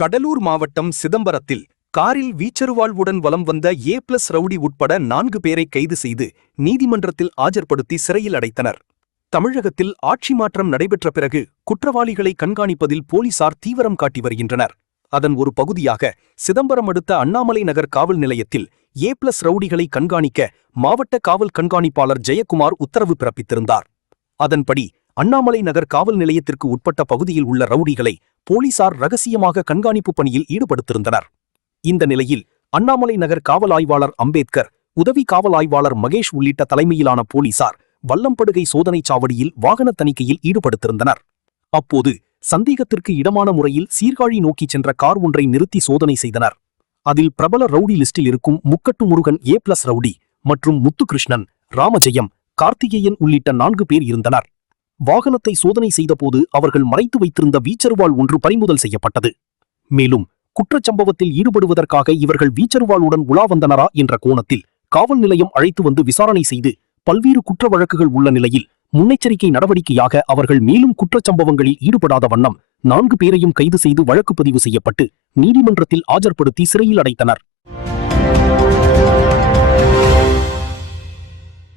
கடலூர் மாவட்டம் சிதம்பரத்தில் காரில் வீச்சறுவாள்வுடன் வலம் வந்த ஏ பிளஸ் ரவுடி உட்பட 4 பேரை கைது செய்து நீதிமன்றத்தில் ஆஜர்படுத்தி சிறையில் அடைத்தனர். தமிழகத்தில் ஆட்சி மாற்றம் நடைபெற்ற பிறகு குற்றவாளிகளை கண்காணிப்பதில் போலீசார் தீவிரம் காட்டி வருகின்றனர். அதன் ஒரு பகுதியாக சிதம்பரம் அடுத்த அண்ணாமலை நகர் காவல் நிலையத்தில் ஏ பிளஸ் ரவுடிகளை கண்காணிக்க மாவட்ட காவல் கண்காணிப்பாளர் ஜெயக்குமார் உத்தரவு பிறப்பித்திருந்தார். அதன்படி அண்ணாமலை நகர் காவல் நிலையத்திற்கு உட்பட்ட பகுதியில் உள்ள ரவுடிகளை போலீசார் ரகசியமாக கண்காணிப்பு பணியில் ஈடுபடுத்திருந்தனர். இந்த நிலையில் அண்ணாமலை நகர் காவல் ஆய்வாளர் அம்பேத்கர், உதவி காவல் ஆய்வாளர் மகேஷ் உள்ளிட்ட தலைமையிலான போலீசார் வல்லம்படுகை சோதனைச் சாவடியில் வாகன தணிக்கையில் ஈடுபடுத்திருந்தனர். அப்போது சந்தேகத்திற்கு இடமான முறையில் சீர்காழி நோக்கி சென்ற கார் ஒன்றை நிறுத்தி சோதனை செய்தனர். அதில் பிரபல ரவுடி லிஸ்டில் இருக்கும் முக்கட்டு முருகன் ஏ பிளஸ் ரவுடி மற்றும் முத்துகிருஷ்ணன், ராமஜெயம், கார்த்திகேயன் உள்ளிட்ட 4 பேர் இருந்தனர். வாகனத்தை சோதனை செய்தபோது அவர்கள் மறைத்து வைத்திருந்த வீச்சறுவாள் ஒன்று பறிமுதல் செய்யப்பட்டது. மேலும் குற்றச்சம்பவத்தில் ஈடுபடுவதற்காக இவர்கள் வீச்சறுவாளுடன் உலா வந்தனரா என்ற கோணத்தில் காவல் நிலையம் அழைத்து வந்து விசாரணை செய்து பல்வேறு குற்ற வழக்குகள் உள்ள நிலையில் முன்னெச்சரிக்கை நடவடிக்கையாக அவர்கள் மேலும் குற்றச்சம்பவங்களில் ஈடுபடாத வண்ணம் 4 பேரையும் கைது செய்து வழக்கு பதிவு செய்யப்பட்டு நீதிமன்றத்தில் ஆஜர்படுத்தி சிறையில் அடைத்தனர்.